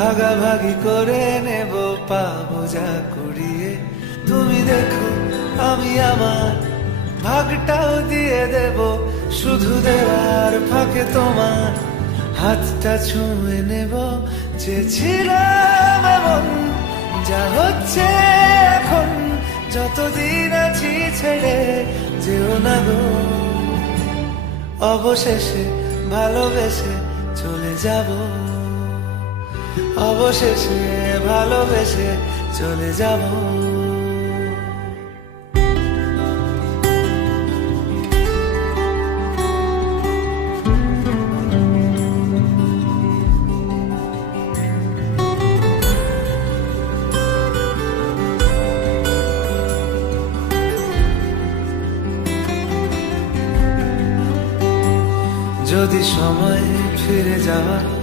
ভাগাভাগি করে নেব, পাবো যা কুড়িয়ে। তুমি দেখো আমি আমার ভাগটাও দিয়ে দেব, শুধু দেওয়ার ফাঁকে তোমার হাতটা ছুঁয়ে নেব। চেয়েছিলাম এমন, যা হচ্ছে এখন, যতদিন আছি ছেড়ে যেও না গো। অবশেষে ভালোবেসে চলে যাব, অবশেষে ভালোবেসে চলে যাব। যদি সময় ফিরে যাওয়ার